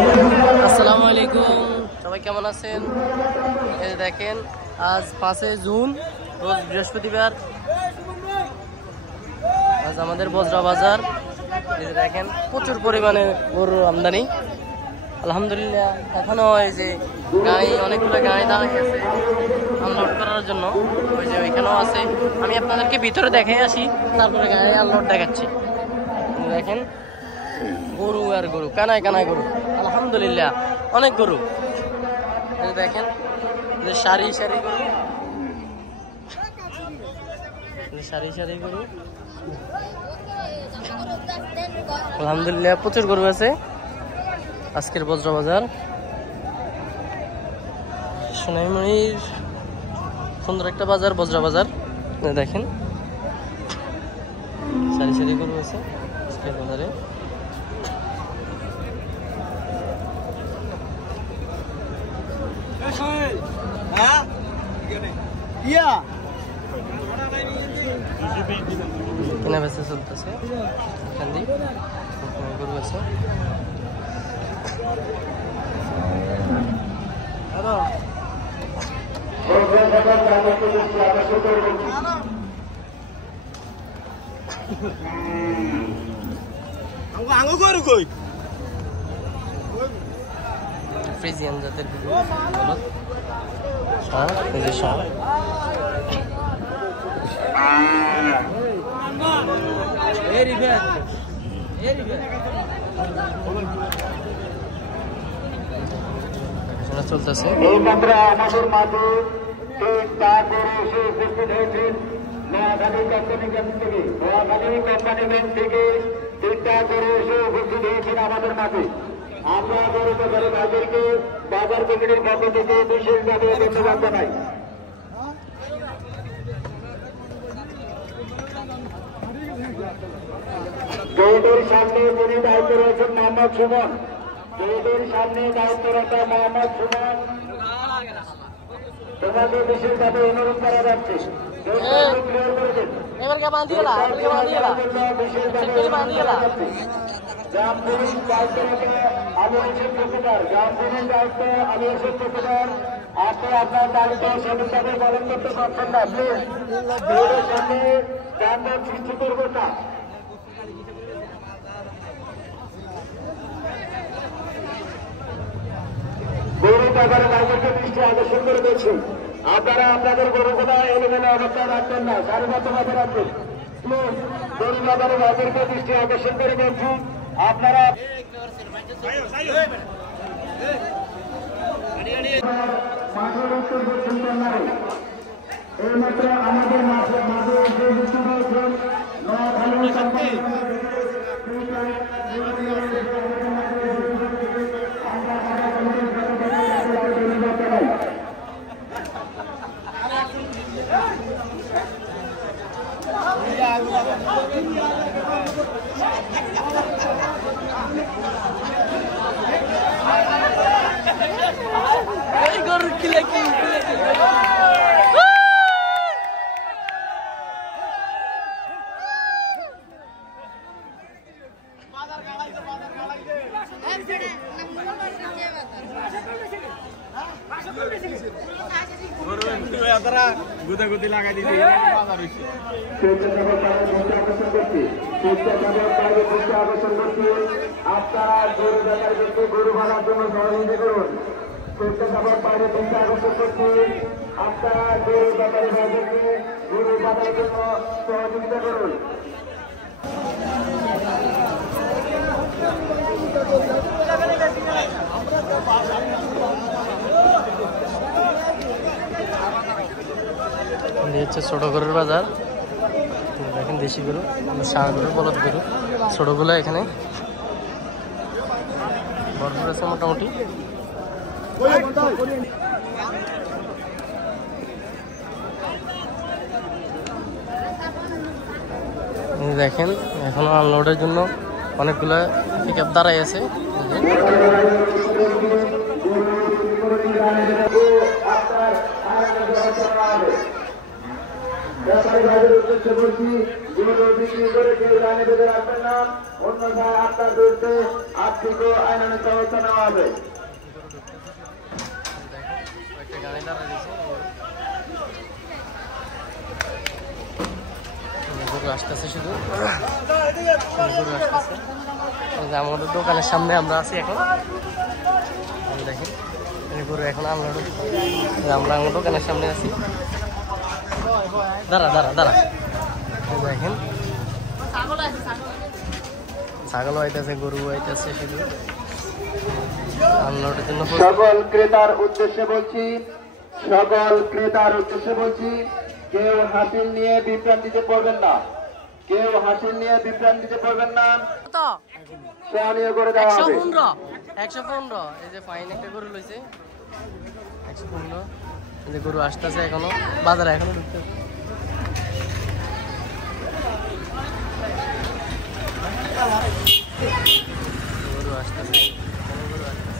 আসসালামু আলাইকুম, সবাই কেমন আছেন? এই দেখেন, আজ 5 জুন, রোজ বৃহস্পতিবার। আজ আমাদের বজরা বাজার। এই যে দেখেন, প্রচুর পরিমাণে গরুর আমদানি। আলহামদুলিল্লাহ। এখনো এই যে গাড়ি, অনেকগুলো গাড়ি দাঁড়াই আছে আনলোড করার জন্য। ওই যে ওইখানেও আছে। আমি আপনাদেরকে ভিতরে দেখে আসি, তারপরে গাড়ি আনলোড দেখাচ্ছি। দেখেন, গরু আর গরু, কানায় কানায় গরু। আলহামদুলিল্লাহ, অনেক গরু। দেখেন, সারি সারি গরু, সারি সারি গরু। আলহামদুলিল্লাহ, প্রচুর গরু আছে আজকের বজরা বাজার। সোনাইমুড়ির সুন্দর একটা বাজার, বজরা বাজার। দেখেন, সারি সারি গরু আছে আজকের বাজারে। কেনা বেচা চলতেছে, এখান দিয়ে গরু আছে। ফ্রিজিয়ান জাতের গরু, চলতেছে। আমাদের মাঝে তিনটা গরু এসে উপস্থিত হয়েছেন নোয়াখালী কোম্পানিগঞ্জ থেকে। নোয়াখালী কোম্পানিগঞ্জ থেকে তিনটা গরু এসে উপস্থিত হয়েছেন আমাদের মাঝে। আমরা গরু বাজারে ভাইদেরকে বাজার কমিটির পক্ষ থেকে বিশেষভাবে ধন্যবাদ জানাই। গরুদের সামনে যিনি দায়িত্ব রয়েছেন মোহাম্মদ সুমন। গরুদের সামনে দায়িত্বরত মোহাম্মদ সুমন, তোমাকে বিশেষভাবে অনুরোধ করা যাচ্ছে গ্রাম পুলিশ দায়িত্বরত আমি এসের চৌকিদার। গ্রাম পুলিশ দায়িত্ব আমি এসের চৌকিদার। আপনি আপনার দায়িত্ব সঠিকভাবে পালন করতে পারছেন না। প্লিজ গরুদের সামনে যানবাহন সৃষ্টি করবো না। গরু বাজারে বাইরেকে দৃষ্টি আকর্ষণ করে দিয়েছি। আপনারা আপনাদের গরুগুলা এলোমেলো অবস্থা রাখবেন না, সারিবদ্ধভাবে রাখবেন। গরু বাজারে বাইরেকে দৃষ্টি আকর্ষণ করে দিয়েছি। আপনারা মাঠের উত্তর পশ্চিম কর্নারে এইমাত্র আমাদের মাঝে এসে উপস্থিত হয়েছেন নোয়াখালী গুদাগুদি লাগাই দিতে আপনারা গরু দেখার ক্ষেত্রে গরু ভাড়ার জন্য সহযোগিতা করুন। স্বেচ্ছাসেবক বাইরে চিন্তা আকর্ষণ করছি। আপনারা গরু ব্যাপারে ভাইদেরকে গরু বাঁধার জন্য সহযোগিতা করুন। হচ্ছে ছোট গরুর বাজার। দেখেন, দেশি গরু, ষাঁড় গরু, বলদ গরু, ছোটগুলো এখানে ভরপুর আছে মোটামুটি। দেখেন, এখনো আনলোডের জন্য অনেকগুলো পিকআপ দাঁড়াই আছে। ব্যাপারী ভাইদের উদ্দেশ্যে বলছি, গরু বিক্রি করে কেউ লাইনে বেঁধে রাখবেন না, অন্যথায় আপনার বিরুদ্ধে আর্থিক ও আইনানুগ ব্যবস্থা নেওয়া হবে। আসতেছে শুধু আমাদের দোকানের সামনে আমরা আছি এখন। দেখেন গরু এখন আমরা আমার দোকানের সামনে আছি। দাঁড়া দাঁড়া দাঁড়া দেখেন ছাগল আইতেছে, গরু আইতেছে শুধু আনলোডের জন্য। সকল ক্রেতার উদ্দেশ্যে বলছি, সকল ক্রেতার উদ্দেশ্যে বলছি, কেউ হাসিল নিয়ে বিভ্রান্তিতে পড়বেন না, কেউ হাসিল নিয়ে বিভ্রান্তিতে পড়বেন না। সহনীয় করে দেওয়া হবে। 115 এই যে ফাইন একটা গরু লইছে 115। এই যে গরু আসতেছে এখনো বাজারে, এখনো ঢুকতেছে। গরু আসতেছে, গরু আসতেছে।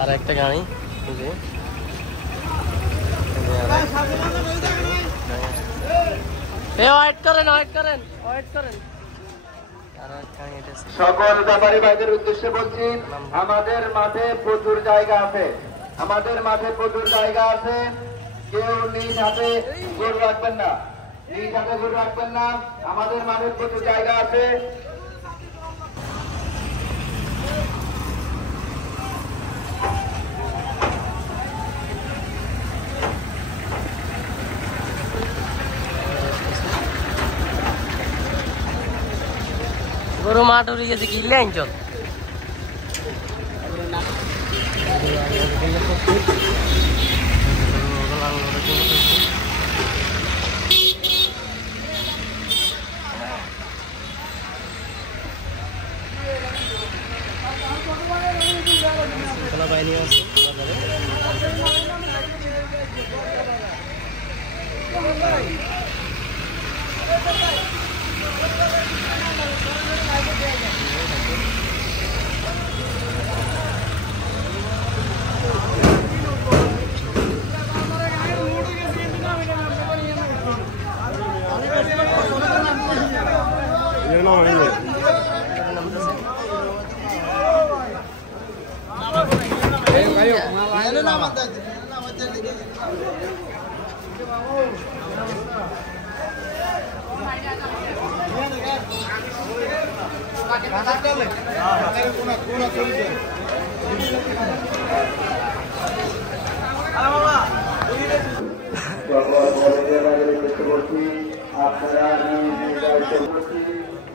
আর একটা গাড়ি সকল ব্যাপারী ভাইদের উদ্দেশ্যে বলছি, আমাদের মাঠে প্রচুর জায়গা আছে, আমাদের মাঠে প্রচুর জায়গা আছে। কেউ নিজ হাতে গরু রাখবেন না, নিজ হাতে গরু রাখবেন না, আমাদের মাঠে প্রচুর জায়গা আছে। গরু মাঠ উড়ে গেছে, কিনলে আনচল বাইরে আছে আপনারা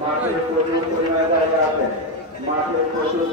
মাঠে প্রচুর পরিমাণে জায়গা আছে, মাঠে প্রচুর